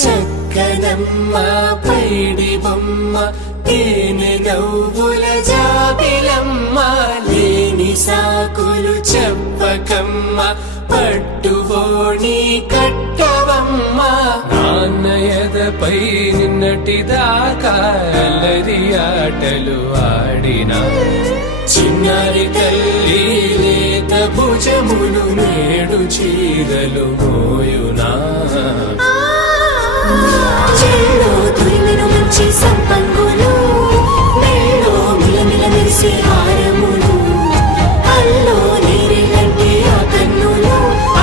చక్కనమ్మ పైడి బొమ్మ తేనె నవ్వుల జాబిలమ్మ లేని సాకులు చెప్పకమ్మ పట్టువోణి కట్టవమ్మ నాన్నయదపై నిన్నటిదాకా అల్లరి ఆటలు ఆడినా చిన్నారి తల్లి లేత భుజములు నేడు చీరలు మోయునా చెల్లో తురిమిన మంచి సంపంగులు మెళ్ళో మిలమిల మెరిసే హారములు అల్లో నీరెళ్ళంటే ఆ కన్నులు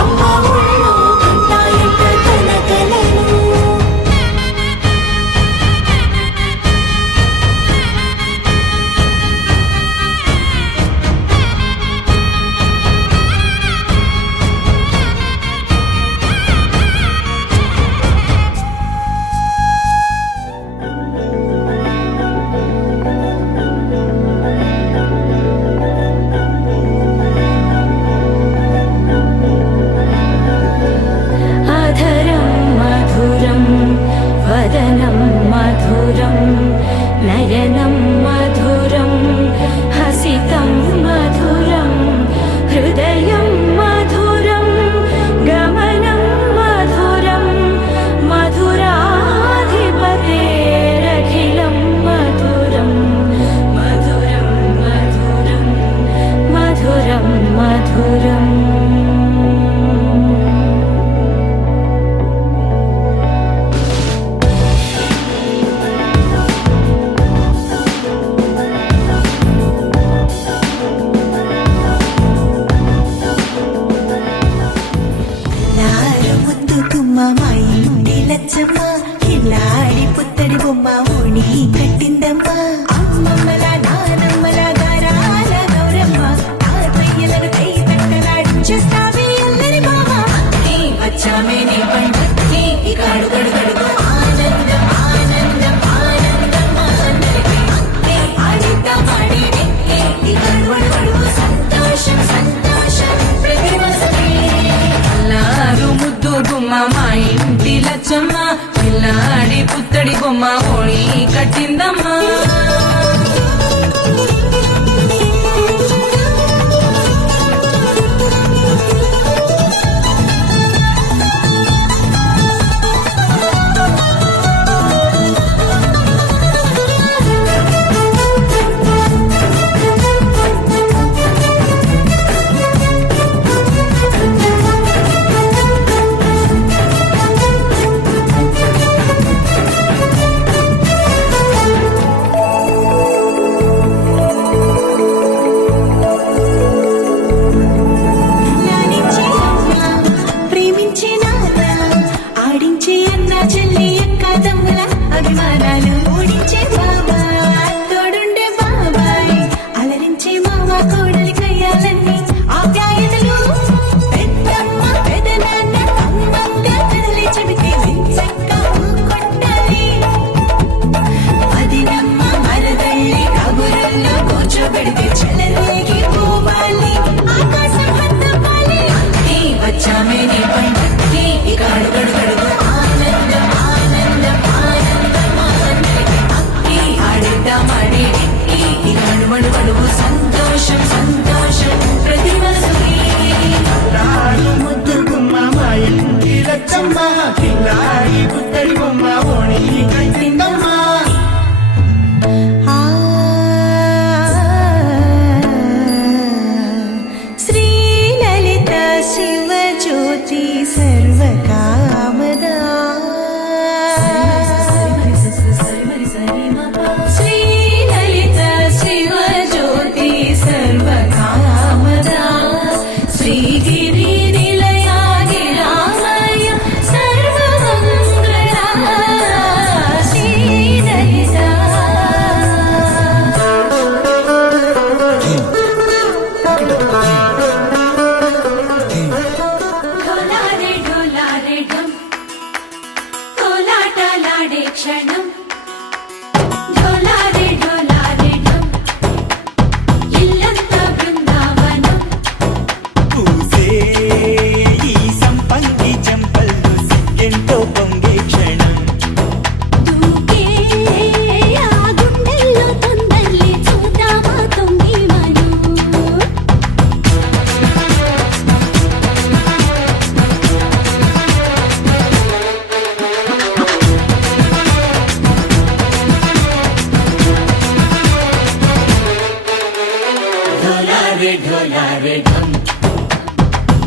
అమ్మ ఒళ్ళో కంటాయంట తన కలలు నయనం మధురం హసితం మధురం హృదయం మధురం గమనం మధురం మధురాధిపతేరఖిలం మధురం మధురం మధురం మధురం మధురం కిల్లాడి పుత్తడి బొమ్మ ఓణి కట్టిందమ్మా అమ్మమ్మల నానమ్మల గారాల గౌరమ్మ తాతయ్యలను కై తట్టలాడించేస్తావే అల్లరి మామ వచ్చామే నీ పండక్కి ఇక అడుగడుగడుగు ఆనందం ఆనందం ఆనందం అందరికీ ఆడిద్దాం ఆడి ఇక అడుగడుగడుగు సంతోషం సంతోషం ప్రతి మసకి అల్లారు ముద్దు గుమ్మ మా ఇంటి లచ్చమ్మ పిల్లాడి పుత్తడి బొమ్మ ఓణి కట్టిందమ్మా సంతోషం సంతోషం ప్రతి ముద్దు గుమ్మ మా ఇంటి లచ్చమ్మ కిల్లాడి పుత్తడి బొమ్మ ఓణి కట్టిందమ్మా శ్రీలలిత శివజ్యోతి సర్వకామదా కోలాటలాడే క్షణం ఢోలారే ఢోలారే ఢమ్ ఇల్లంతా బృందావనం పూసే ఈ సంపంగి చెంపల్లో సిగ్గెంతో పొంగే క్షణం దూకే ఆ గుండెల్లో తొందల్లి చూద్దామా తొంగి మనం ढोलारे ढोलारे ढम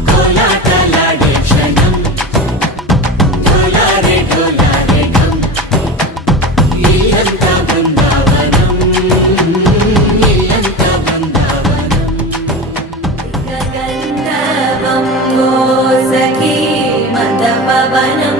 కోలాటలాడే క్షణం ढोलारे ढोलारे ढम ఇల్లంతా బృందావనం ఇల్లంతా బృందావనం గగంధవం ఓ సఖీ మదపవనం